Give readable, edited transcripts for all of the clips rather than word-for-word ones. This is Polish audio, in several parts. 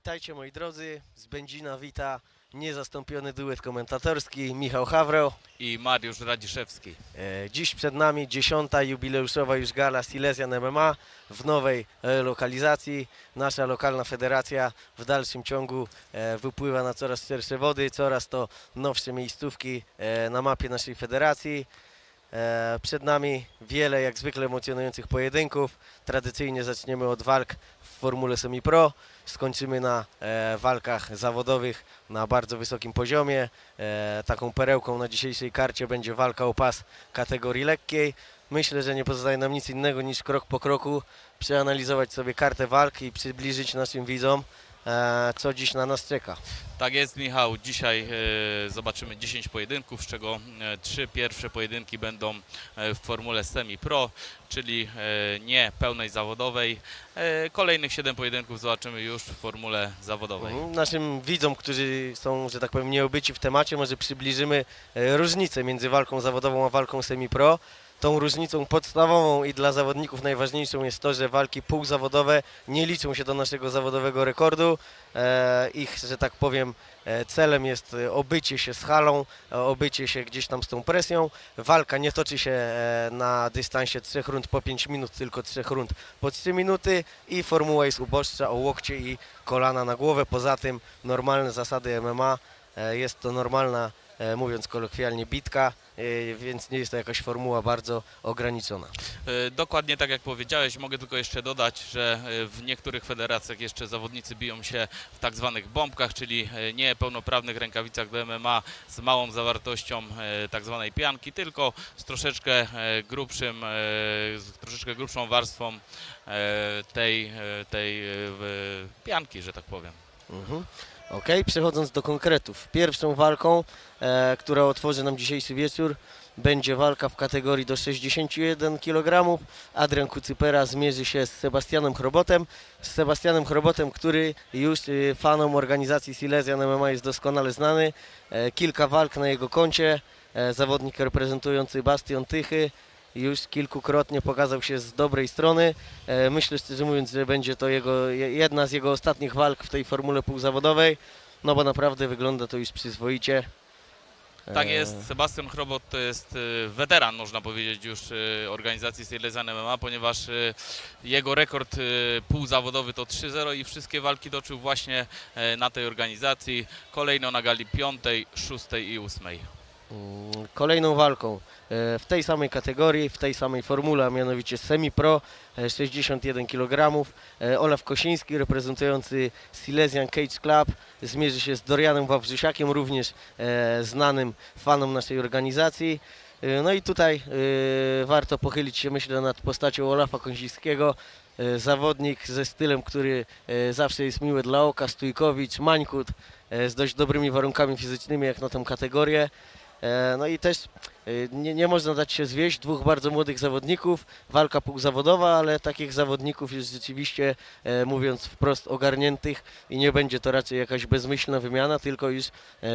Witajcie moi drodzy, z Będzina wita niezastąpiony duet komentatorski Michał Hawro. I Mariusz Radziszewski. Dziś przed nami 10. jubileuszowa już gala Silesian MMA w nowej lokalizacji. Nasza lokalna federacja w dalszym ciągu wypływa na coraz szersze wody, coraz to nowsze miejscówki na mapie naszej federacji. Przed nami wiele jak zwykle emocjonujących pojedynków. Tradycyjnie zaczniemy od walk w formule semi-pro. Skończymy na walkach zawodowych na bardzo wysokim poziomie. Taką perełką na dzisiejszej karcie będzie walka o pas kategorii lekkiej. Myślę, że nie pozostaje nam nic innego niż krok po kroku przeanalizować sobie kartę walk i przybliżyć naszym widzom, co dziś na nas czeka. Tak jest, Michał. Dzisiaj zobaczymy 10 pojedynków, z czego 3 pierwsze pojedynki będą w formule semi-pro, czyli nie pełnej zawodowej. Kolejnych 7 pojedynków zobaczymy już w formule zawodowej. Naszym widzom, którzy są, że tak powiem, nieobyci w temacie, może przybliżymy różnicę między walką zawodową a walką semi-pro. Tą różnicą podstawową i dla zawodników najważniejszą jest to, że walki półzawodowe nie liczą się do naszego zawodowego rekordu. Ich, że tak powiem, celem jest obycie się z halą, obycie się gdzieś tam z tą presją. Walka nie toczy się na dystansie 3 rund po 5 minut, tylko 3 rund po 3 minuty i formuła jest uboższa o łokcie i kolana na głowę. Poza tym normalne zasady MMA, jest to normalna, mówiąc kolokwialnie, bitka, więc nie jest to jakaś formuła bardzo ograniczona. Dokładnie tak jak powiedziałeś, mogę tylko jeszcze dodać, że w niektórych federacjach jeszcze zawodnicy biją się w tak zwanych bombkach, czyli niepełnoprawnych rękawicach do MMA z małą zawartością tak zwanej pianki, tylko z troszeczkę grubszą warstwą tej pianki, że tak powiem. Ok, przechodząc do konkretów. Pierwszą walką, która otworzy nam dzisiejszy wieczór, będzie walka w kategorii do 61 kg. Adrian Kucypera zmierzy się z Sebastianem Chrobotem. Z Sebastianem Chrobotem, który już fanom organizacji Silesian MMA jest doskonale znany. Kilka walk na jego koncie. Zawodnik reprezentujący Bastion Tychy już kilkukrotnie pokazał się z dobrej strony. Myślę, szczerze mówiąc, że będzie to jedna z jego ostatnich walk w tej formule półzawodowej, no bo naprawdę wygląda to już przyzwoicie. Tak jest, Sebastian Chrobot to jest weteran, można powiedzieć, już organizacji Silesian MMA, ponieważ jego rekord półzawodowy to 3-0 i wszystkie walki toczył właśnie na tej organizacji. Kolejno na gali 5., 6. i 8. Kolejną walką w tej samej kategorii, w tej samej formule, a mianowicie semi-pro, 61 kg. Olaf Kosiński, reprezentujący Silesian Cage Club, zmierzy się z Dorianem Wawrzysiakiem, również znanym fanom naszej organizacji. No i tutaj warto pochylić się, myślę, nad postacią Olafa Kosińskiego. Zawodnik ze stylem, który zawsze jest miły dla oka, stójkowicz, mańkut, z dość dobrymi warunkami fizycznymi jak na tę kategorię. No i też nie można dać się zwieść, dwóch bardzo młodych zawodników, walka półzawodowa, ale takich zawodników już rzeczywiście, mówiąc wprost, ogarniętych i nie będzie to raczej jakaś bezmyślna wymiana, tylko już,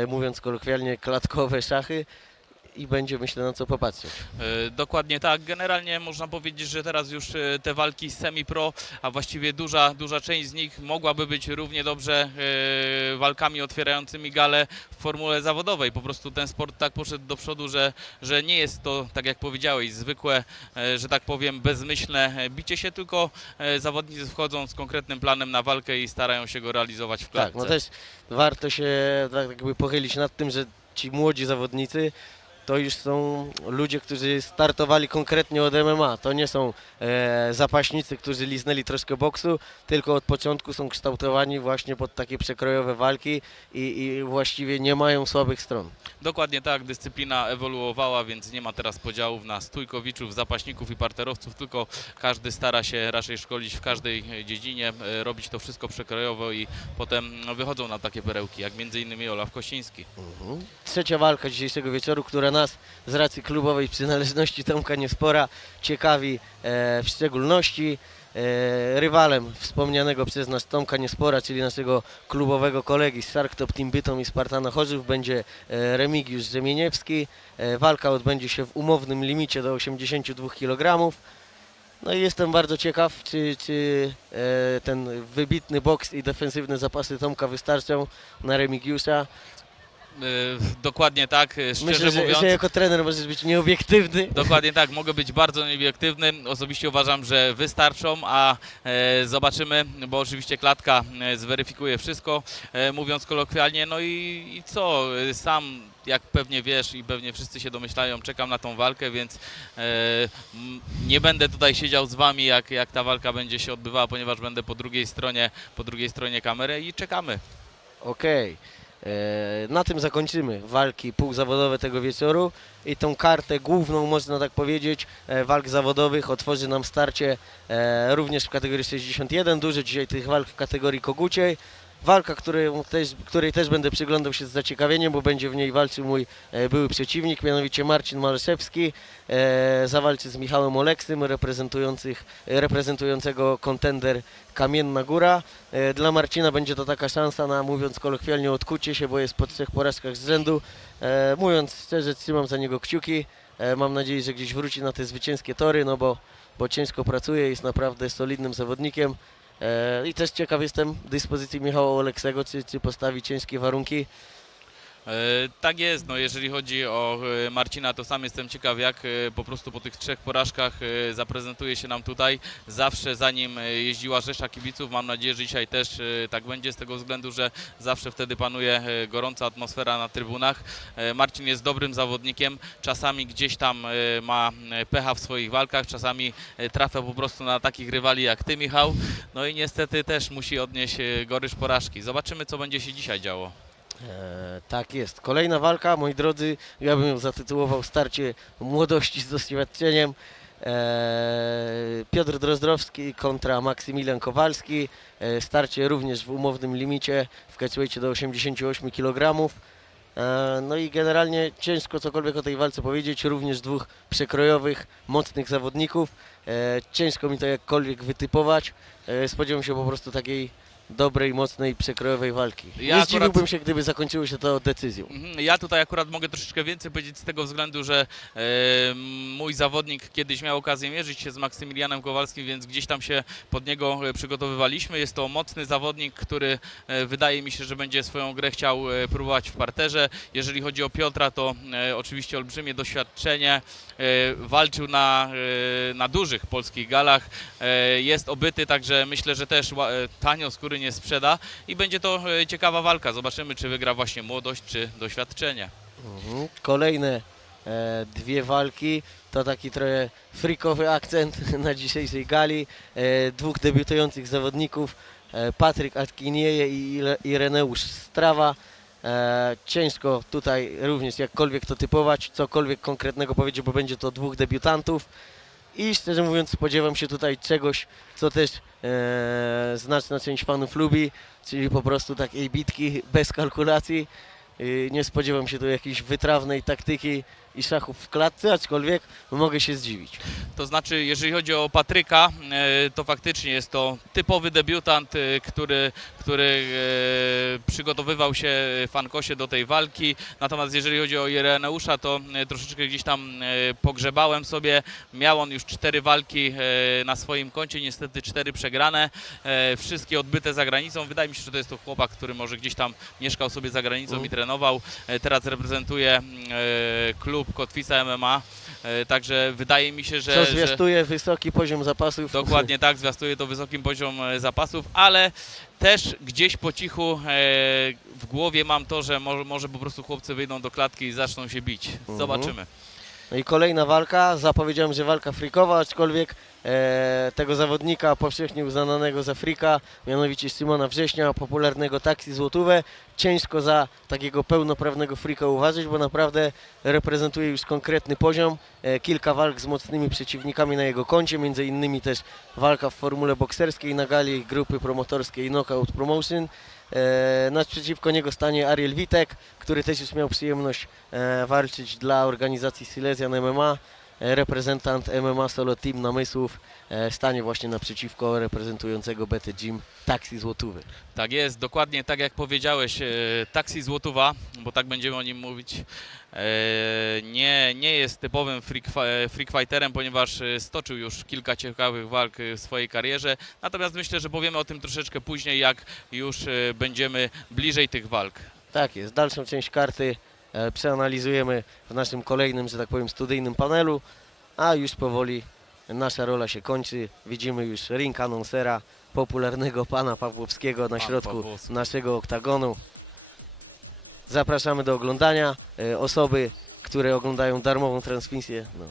mówiąc kolokwialnie, klatkowe szachy. I będzie, myślę, na co popatrzeć. Dokładnie tak. Generalnie można powiedzieć, że teraz już te walki semi-pro, a właściwie duża część z nich mogłaby być równie dobrze walkami otwierającymi galę w formule zawodowej. Po prostu ten sport tak poszedł do przodu, że nie jest to, tak jak powiedziałeś, zwykłe, że tak powiem, bezmyślne bicie się, tylko zawodnicy wchodzą z konkretnym planem na walkę i starają się go realizować w klatce. Tak, no też warto się tak jakby pochylić nad tym, że ci młodzi zawodnicy to już są ludzie, którzy startowali konkretnie od MMA. To nie są zapaśnicy, którzy liznęli troszkę boksu, tylko od początku są kształtowani właśnie pod takie przekrojowe walki i właściwie nie mają słabych stron. Dokładnie tak, dyscyplina ewoluowała, więc nie ma teraz podziałów na stójkowiczów, zapaśników i parterowców, tylko każdy stara się raczej szkolić w każdej dziedzinie, robić to wszystko przekrojowo i potem wychodzą na takie perełki, jak m.in. Olaf Kosiński. Trzecia walka dzisiejszego wieczoru, która nas z racji klubowej przynależności Tomka Niespora ciekawi w szczególności. Rywalem wspomnianego przez nas Tomka Niespora, czyli naszego klubowego kolegi z Shark Top Team Bytom i Spartana Chorzów, będzie Remigiusz Rzemieniewski. Walka odbędzie się w umownym limicie do 82 kg. No i jestem bardzo ciekaw, czy ten wybitny boks i defensywne zapasy Tomka wystarczą na Remigiusza. Dokładnie tak, szczerze Myślę, mówiąc. że jako trener możesz być nieobiektywny. Dokładnie tak, mogę być bardzo nieobiektywny. Osobiście uważam, że wystarczą, a zobaczymy, bo oczywiście klatka zweryfikuje wszystko, mówiąc kolokwialnie. No i co, sam jak pewnie wiesz i pewnie wszyscy się domyślają, czekam na tą walkę, więc nie będę tutaj siedział z wami, jak ta walka będzie się odbywała, ponieważ będę po drugiej stronie kamery i czekamy. Okej. Na tym zakończymy walki półzawodowe tego wieczoru i tą kartę główną, można tak powiedzieć, walk zawodowych otworzy nam starcie również w kategorii 61. Dużo dzisiaj tych walk w kategorii koguciej. Walka, której też będę przyglądał się z zaciekawieniem, bo będzie w niej walczył mój były przeciwnik, mianowicie Marcin Maleszewski. Zawalczy z Michałem Oleksym, reprezentującego kontender Kamienna Góra. Dla Marcina będzie to taka szansa na, mówiąc kolokwialnie, odkucie się, bo jest po 3 porażkach z rzędu. Mówiąc szczerze, trzymam za niego kciuki. Mam nadzieję, że gdzieś wróci na te zwycięskie tory, no bo ciężko pracuje, jest naprawdę solidnym zawodnikiem. I też ciekaw jestem dyspozycji Michała Oleksego, czy postawi ciężkie warunki. Tak jest, no jeżeli chodzi o Marcina, to sam jestem ciekaw, jak po prostu po tych 3 porażkach zaprezentuje się nam tutaj. Zawsze za nim jeździła rzesza kibiców, mam nadzieję, że dzisiaj też tak będzie, z tego względu, że zawsze wtedy panuje gorąca atmosfera na trybunach. Marcin jest dobrym zawodnikiem, czasami gdzieś tam ma pecha w swoich walkach, czasami trafia po prostu na takich rywali jak ty, Michał, no i niestety też musi odnieść gorycz porażki. Zobaczymy, co będzie się dzisiaj działo. Tak jest. Kolejna walka, moi drodzy, ja bym ją zatytułował starcie młodości z doświadczeniem. Piotr Drozdrowski kontra Maksymilian Kowalski. Starcie również w umownym limicie w catchweightie do 88 kg. No i generalnie ciężko cokolwiek o tej walce powiedzieć, również dwóch przekrojowych, mocnych zawodników. Ciężko mi to jakkolwiek wytypować. Spodziewam się po prostu takiej dobrej, mocnej, przekrojowej walki. Ja Nie zdziwiłbym się, gdyby zakończyło się to decyzją. Ja tutaj akurat mogę troszeczkę więcej powiedzieć z tego względu, że mój zawodnik kiedyś miał okazję mierzyć się z Maksymilianem Kowalskim, więc gdzieś tam się pod niego przygotowywaliśmy. Jest to mocny zawodnik, który wydaje mi się, że będzie swoją grę chciał próbować w parterze. Jeżeli chodzi o Piotra, to oczywiście olbrzymie doświadczenie. Walczył na dużych polskich galach. Jest obyty, także myślę, że też tanio skóry nie sprzeda i będzie to ciekawa walka. Zobaczymy, czy wygra właśnie młodość, czy doświadczenie. Kolejne dwie walki to taki trochę freakowy akcent na dzisiejszej gali. Dwóch debiutujących zawodników, Patryk Atkinieje i Ireneusz Strawa. Ciężko tutaj również jakkolwiek to typować, cokolwiek konkretnego powiedzieć, bo będzie to dwóch debiutantów. I szczerze mówiąc spodziewam się tutaj czegoś, co też znaczna część fanów lubi, czyli po prostu takiej bitki bez kalkulacji. Nie spodziewam się tu jakiejś wytrawnej taktyki i szachów w klatce, aczkolwiek mogę się zdziwić. To znaczy, jeżeli chodzi o Patryka, to faktycznie jest to typowy debiutant, który przygotowywał się w Ankosie do tej walki. Natomiast jeżeli chodzi o Ireneusza, to troszeczkę gdzieś tam pogrzebałem sobie. Miał on już 4 walki na swoim koncie, niestety 4 przegrane, wszystkie odbyte za granicą. Wydaje mi się, że to jest to chłopak, który może gdzieś tam mieszkał sobie za granicą i trenował. Teraz reprezentuje klub Kotwica MMA, także wydaje mi się, że... Co zwiastuje wysoki poziom zapasów. Dokładnie tak, zwiastuje to wysokim poziom zapasów, ale też gdzieś po cichu w głowie mam to, że może po prostu chłopcy wyjdą do klatki i zaczną się bić. Zobaczymy. No i kolejna walka, zapowiedziałem, że walka freakowa, aczkolwiek tego zawodnika powszechnie uznanego za freaka, mianowicie Szymona Września, popularnego Taksi Złotówę, ciężko za takiego pełnoprawnego freaka uważać, bo naprawdę reprezentuje już konkretny poziom. Kilka walk z mocnymi przeciwnikami na jego koncie, między innymi też walka w formule bokserskiej na gali grupy promotorskiej Knockout Promotion. Naprzeciwko niego stanie Ariel Witek, który też już miał przyjemność walczyć dla organizacji Silesian MMA. reprezentant MMA Solo Team Namysłów stanie właśnie naprzeciwko reprezentującego BT Gym Taxi Złotówy. Tak jest, dokładnie tak jak powiedziałeś, Taxi Złotówa, bo tak będziemy o nim mówić, nie jest typowym freak fighterem, ponieważ stoczył już kilka ciekawych walk w swojej karierze, natomiast myślę, że powiemy o tym troszeczkę później, jak już będziemy bliżej tych walk. Tak jest, dalszą część karty przeanalizujemy w naszym kolejnym, że tak powiem, studyjnym panelu, a już powoli nasza rola się kończy. Widzimy już ring anonsera, popularnego pana Pawłowskiego na środku naszego oktagonu. Zapraszamy do oglądania. Osoby, które oglądają darmową transmisję. No.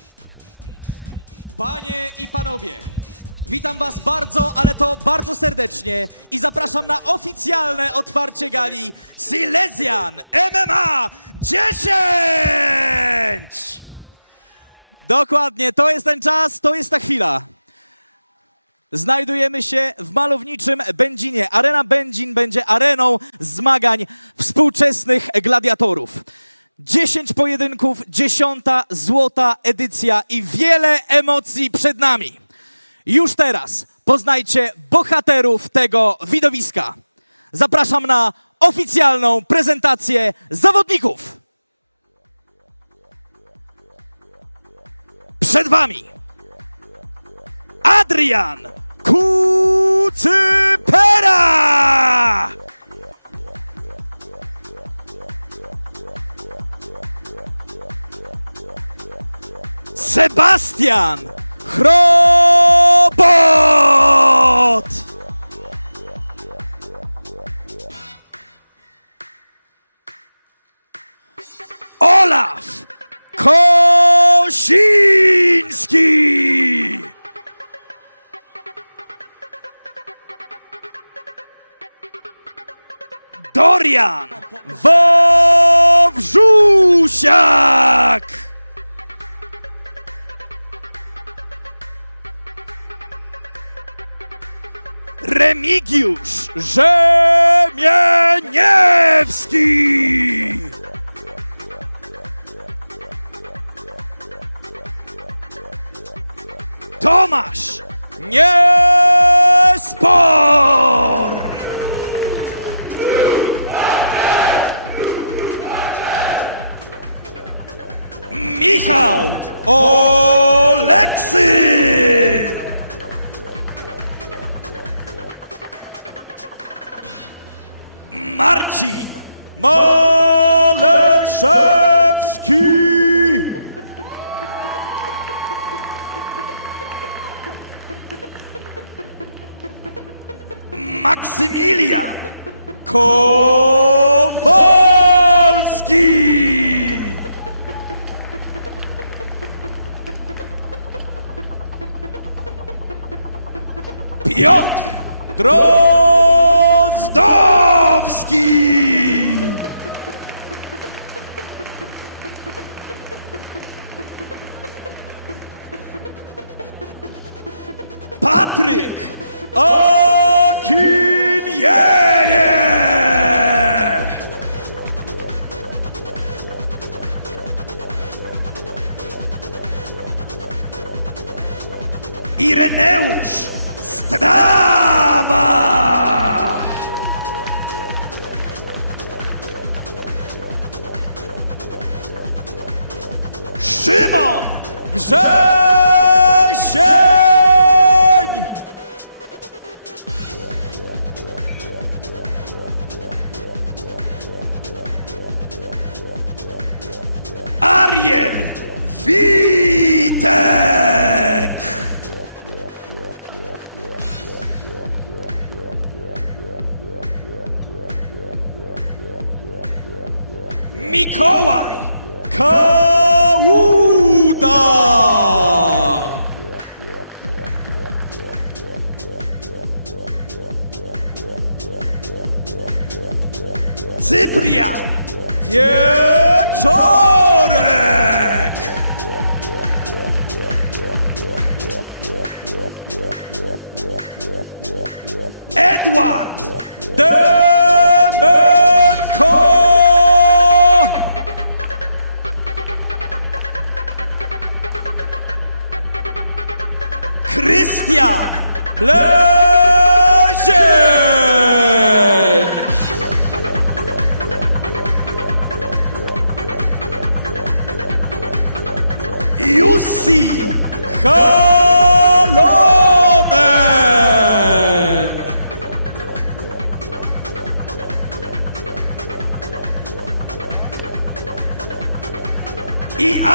I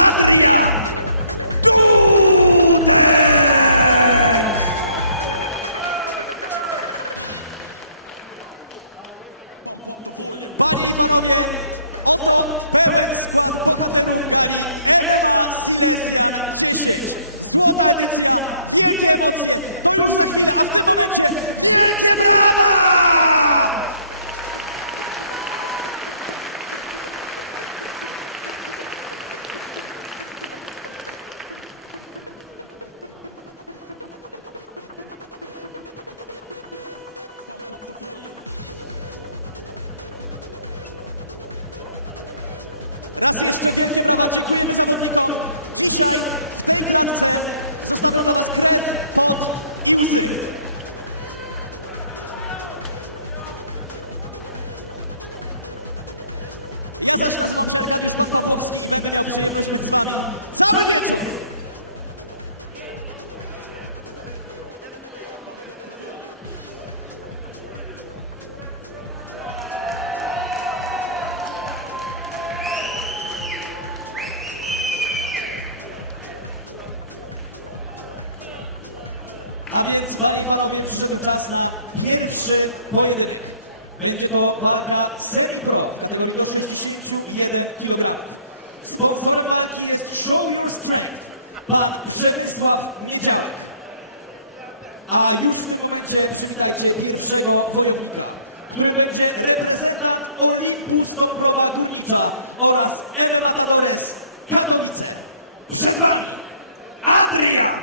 Adrian Panie i panowie, oto pełen skład bohaterów gali Ewa Silesia 10. Złota edycja, wielkie emocje, to już za chwilę, a w tym momencie wielkie brawa! Raz jeszcze wielkie brawa, dziękujemy zawodnikom. Dzisiaj w tej klatce zostaną dla Was chleb pod Ilzy. Ja też nazywam się Radosław Pawłowski i będę miał przyjemność być z Wami cały wieczór. A więc, panie i panowie, przyszedł czas na pierwszy pojedynek. Będzie to walka Semi Pro, kategorii do 61 kg. Sponsorem walki jest Show Your Strength, pan Przemysław Miedziała. A już w tym momencie przywitajcie pierwszego wojownika, który będzie reprezentant Olympus Stąprowa Górnicza oraz Elevatadores Katowice. Przed wami Adrian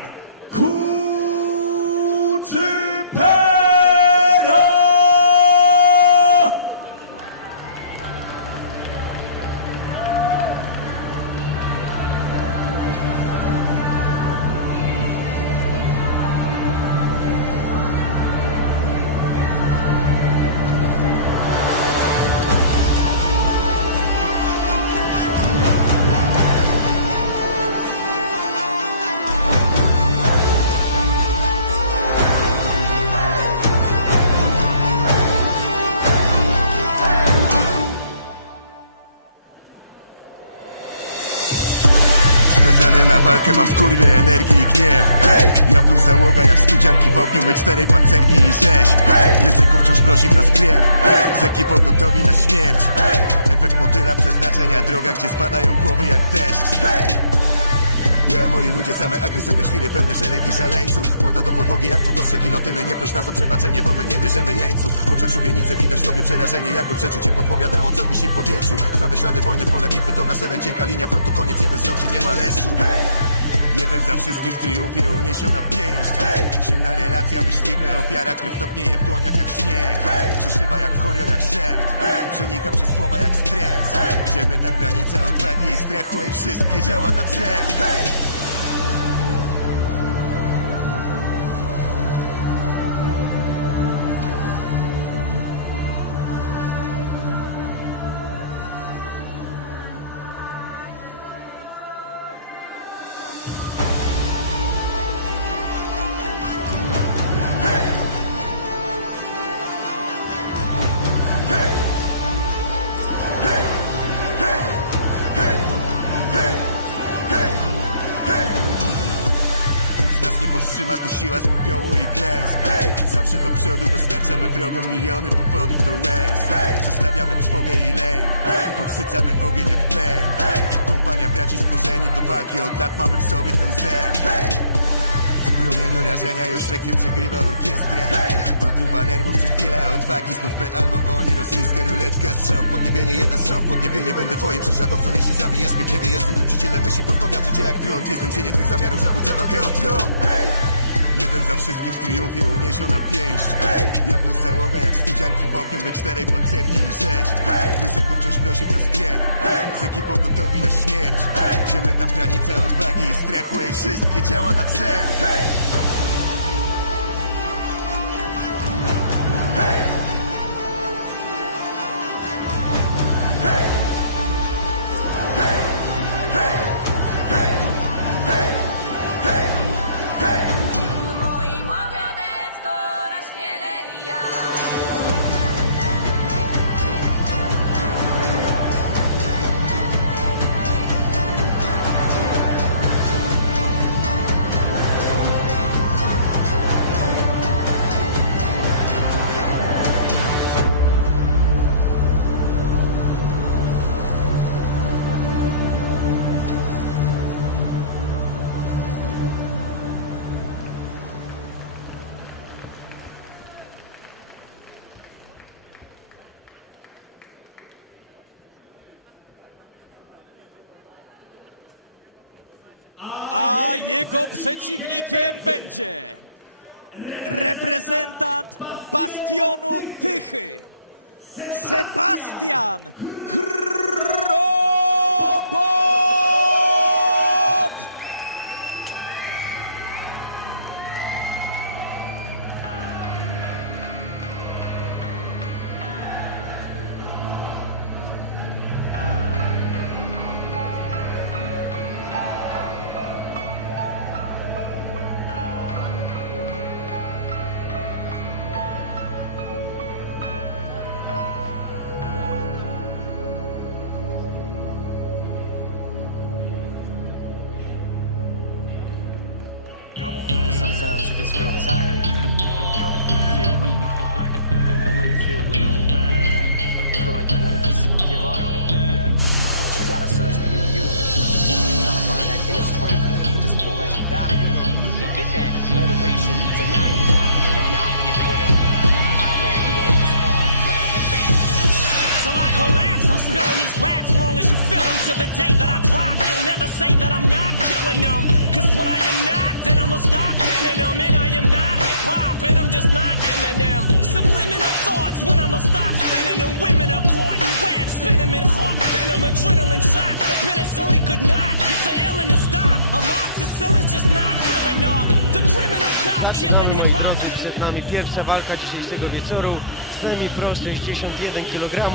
Zaczynamy, moi drodzy, przed nami pierwsza walka dzisiejszego wieczoru. Semi-pro 61 kg.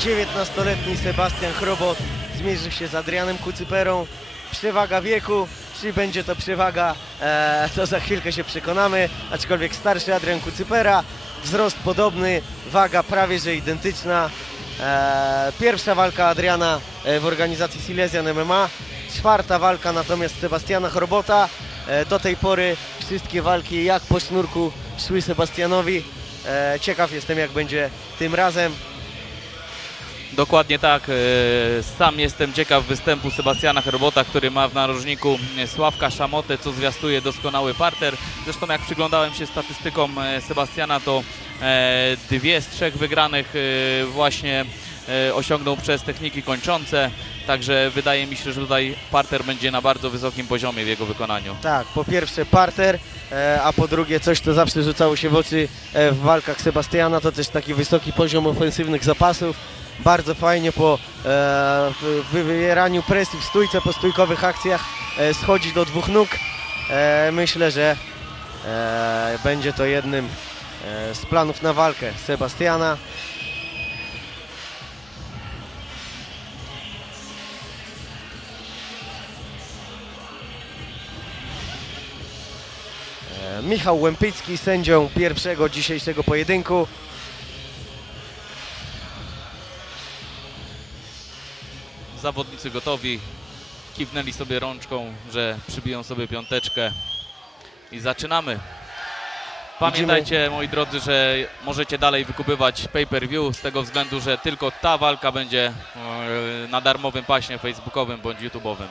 19-letni Sebastian Chrobot zmierzy się z Adrianem Kucyperą. Przewaga wieku, czy będzie to przewaga, to za chwilkę się przekonamy. Aczkolwiek starszy Adrian Kucypera, wzrost podobny, waga prawie że identyczna. Pierwsza walka Adriana w organizacji Silesian MMA. Czwarta walka natomiast Sebastiana Chrobota. Do tej pory wszystkie walki jak po sznurku szły Sebastianowi. Ciekaw jestem, jak będzie tym razem. Dokładnie tak. Sam jestem ciekaw występu Sebastiana Chrobota, który ma w narożniku Sławka Szamotę, co zwiastuje doskonały parter. Zresztą jak przyglądałem się statystykom Sebastiana, to 2 z 3 wygranych właśnie osiągnął przez techniki kończące. Także wydaje mi się, że tutaj parter będzie na bardzo wysokim poziomie w jego wykonaniu. Tak, po pierwsze parter, a po drugie coś, co zawsze rzucało się w oczy w walkach Sebastiana, to też taki wysoki poziom ofensywnych zapasów. Bardzo fajnie po wywieraniu presji w stójce, po stójkowych akcjach schodzi do 2 nóg. Myślę, że będzie to jednym z planów na walkę Sebastiana. Michał Łępicki, sędzią pierwszego dzisiejszego pojedynku. Zawodnicy gotowi, kiwnęli sobie rączką, że przybiją sobie piąteczkę i zaczynamy. Pamiętajcie, moi drodzy, że możecie dalej wykupywać pay-per-view z tego względu, że tylko ta walka będzie na darmowym paśnie facebookowym bądź YouTube'owym.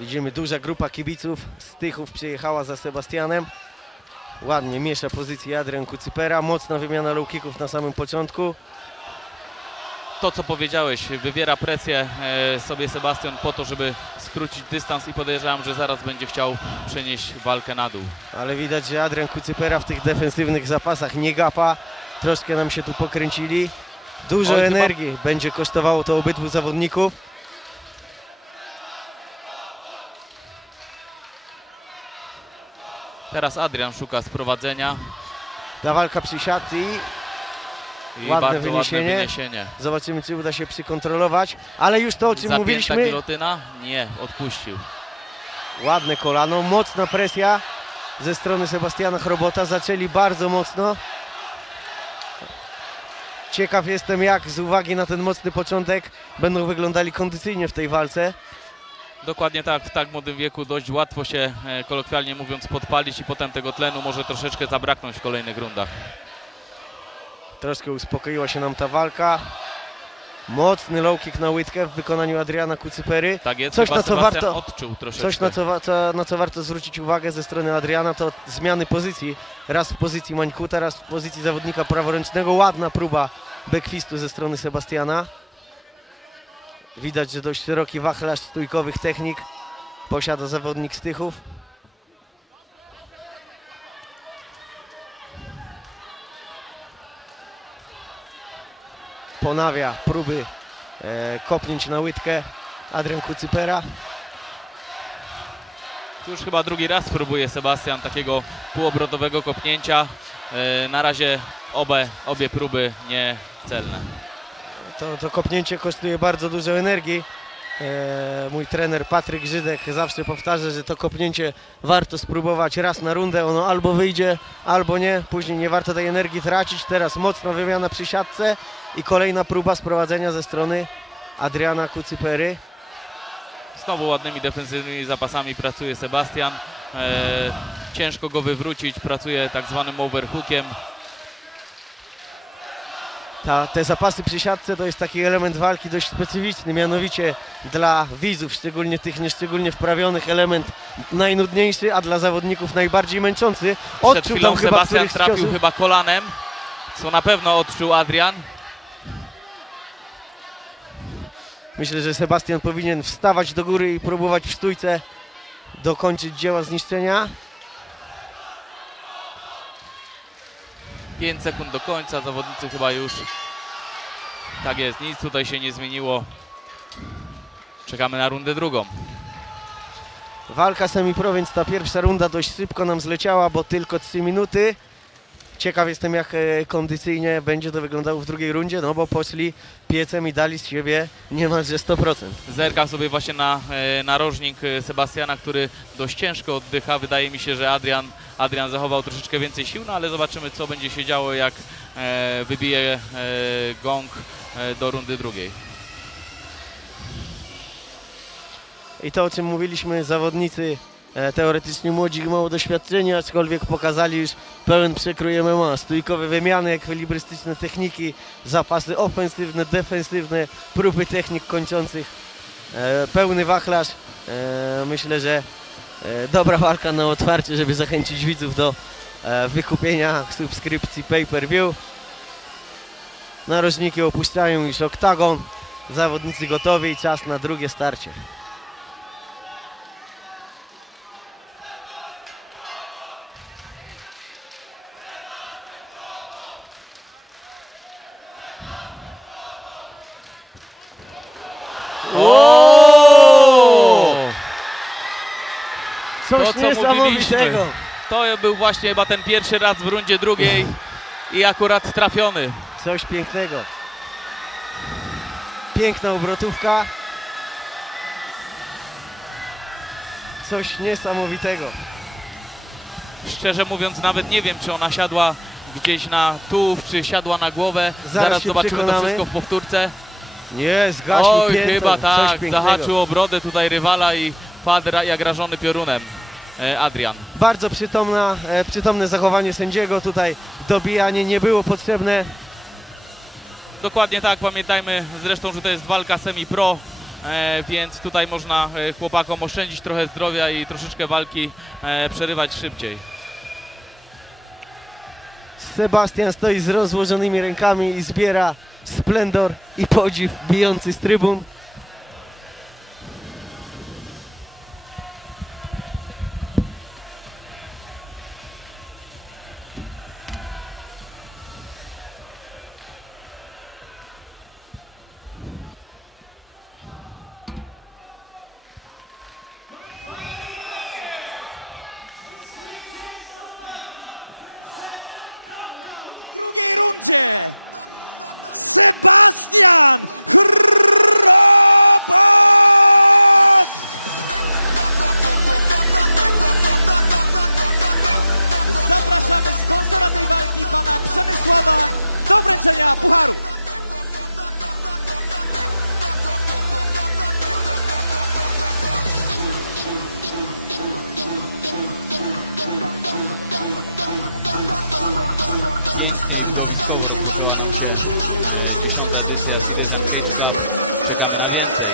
Widzimy, duża grupa kibiców z Tychów przyjechała za Sebastianem. Ładnie miesza pozycję Adrian Kucypera, mocna wymiana low kicków na samym początku. To, co powiedziałeś, wywiera presję sobie Sebastian po to, żeby skrócić dystans i podejrzewam, że zaraz będzie chciał przenieść walkę na dół. Ale widać, że Adrian Kucypera w tych defensywnych zapasach nie gapa. Troszkę nam się tu pokręcili. Dużo Oj, energii będzie kosztowało to obydwu zawodników. Teraz Adrian szuka sprowadzenia Ta walka przy siatce i Ładne bardzo wyniesienie. ładne wyniesienie. zobaczymy, czy uda się przykontrolować. Ale już to, o czym Zapięta mówiliśmy. gilotyna? Nie, odpuścił. Ładne kolano, mocna presja ze strony Sebastiana Chrobota. Zaczęli bardzo mocno. Ciekaw jestem, jak z uwagi na ten mocny początek będą wyglądali kondycyjnie w tej walce. Dokładnie tak, w tak młodym wieku dość łatwo się, kolokwialnie mówiąc, podpalić i potem tego tlenu może troszeczkę zabraknąć w kolejnych rundach. Troszkę uspokoiła się nam ta walka. Mocny low kick na łydkę w wykonaniu Adriana Kucypery. Tak jest, Coś, chyba na co Sebastian warto- odczuł troszeczkę. Coś, na co warto zwrócić uwagę ze strony Adriana, to zmiany pozycji. Raz w pozycji mańkuta, raz w pozycji zawodnika praworęcznego. Ładna próba backfistu ze strony Sebastiana. Widać, że dość szeroki wachlarz stójkowych technik posiada zawodnik z Tychów. Ponawia próby kopnięć na łydkę Adrian Kucypera. Już chyba drugi raz próbuje Sebastian takiego półobrotowego kopnięcia. Na razie obie próby niecelne. To kopnięcie kosztuje bardzo dużo energii. Mój trener Patryk Żydek zawsze powtarza, że to kopnięcie warto spróbować raz na rundę. Ono albo wyjdzie, albo nie. Później nie warto tej energii tracić. Teraz mocna wymiana przy siatce i kolejna próba sprowadzenia ze strony Adriana Kucypery. Znowu ładnymi defensywnymi zapasami pracuje Sebastian. Ciężko go wywrócić, pracuje tak zwanym overhookiem. Te zapasy przy siatce to jest taki element walki dość specyficzny, mianowicie dla widzów, szczególnie tych nieszczególnie wprawionych, element najnudniejszy, a dla zawodników najbardziej męczący. Przed Odczuł chwilą tam chyba Sebastian któryś z trafił ciosów. chyba kolanem, co na pewno odczuł Adrian. Myślę, że Sebastian powinien wstawać do góry i próbować w stójce dokończyć dzieła zniszczenia. 5 sekund do końca, zawodnicy chyba już... Tak jest, nic tutaj się nie zmieniło. Czekamy na rundę drugą. Walka semi-pro, więc ta pierwsza runda dość szybko nam zleciała, bo tylko 3 minuty. Ciekaw jestem, jak kondycyjnie będzie to wyglądało w drugiej rundzie, no bo poszli piecem i dali z siebie niemalże 100%. Zerkam sobie właśnie na narożnik Sebastiana, który dość ciężko oddycha. Wydaje mi się, że Adrian zachował troszeczkę więcej sił, no ale zobaczymy, co będzie się działo, jak wybije gong do rundy drugiej. I to, o czym mówiliśmy, zawodnicy teoretycznie młodzi, mało doświadczeni, aczkolwiek pokazali już pełen przekrój MMA, stójkowe wymiany, ekwilibrystyczne techniki, zapasy ofensywne, defensywne, próby technik kończących, pełny wachlarz. Myślę, że dobra walka na otwarcie, żeby zachęcić widzów do wykupienia subskrypcji pay-per-view. Narożniki opuszczają już oktagon, zawodnicy gotowi i czas na drugie starcie. Coś To, co niesamowitego. To był właśnie chyba ten pierwszy raz w rundzie drugiej i akurat trafiony. Coś pięknego. Piękna obrotówka. Coś niesamowitego. Szczerze mówiąc, nawet nie wiem, czy ona siadła gdzieś na tułów, czy siadła na głowę. Zaraz się zobaczymy to przekonamy. wszystko w powtórce. Nie, zgasił Oj, piętą. chyba tak, Coś pięknego. zahaczył o brodę tutaj rywala i padł jak rażony piorunem Adrian. Bardzo przytomne zachowanie sędziego. Tutaj dobijanie nie było potrzebne. Dokładnie tak, pamiętajmy zresztą, że to jest walka semi-pro, więc tutaj można chłopakom oszczędzić trochę zdrowia i troszeczkę walki przerywać szybciej. Sebastian stoi z rozłożonymi rękami i zbiera splendor i podziw bijący z trybun. Pięknie i widowiskowo rozpoczęła nam się 10. edycja Silesian Cage Club. Czekamy na więcej.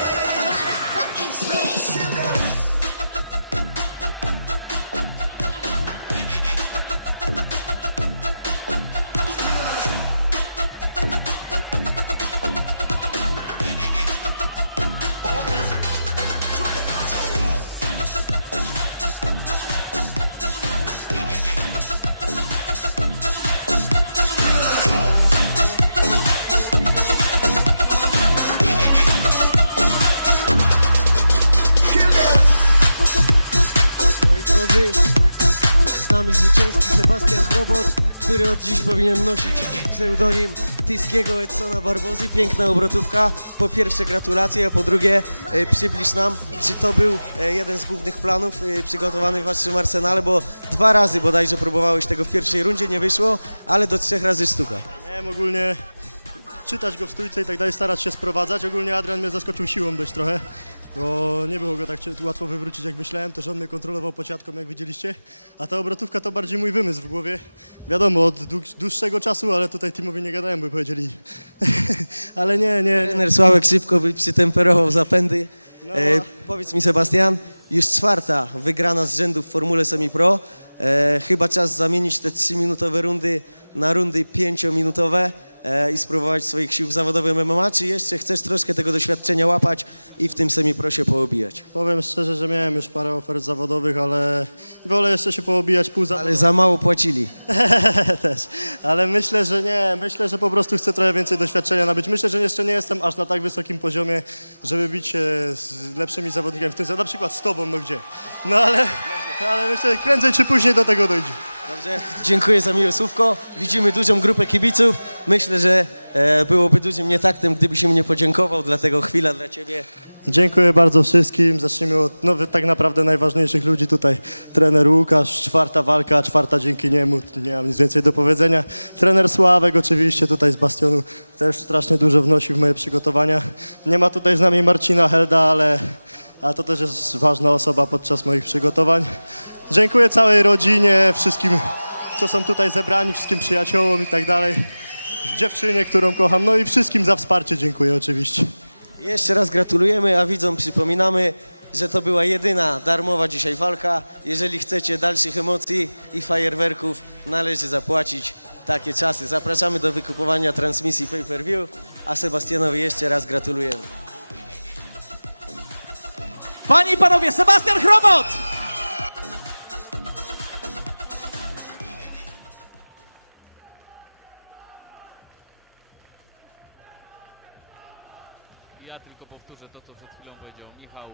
Ja tylko powtórzę to, co przed chwilą powiedział Michał.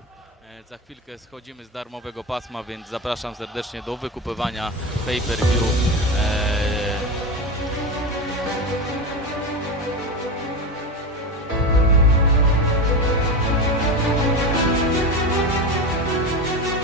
Za chwilkę schodzimy z darmowego pasma, więc zapraszam serdecznie do wykupywania pay-per-view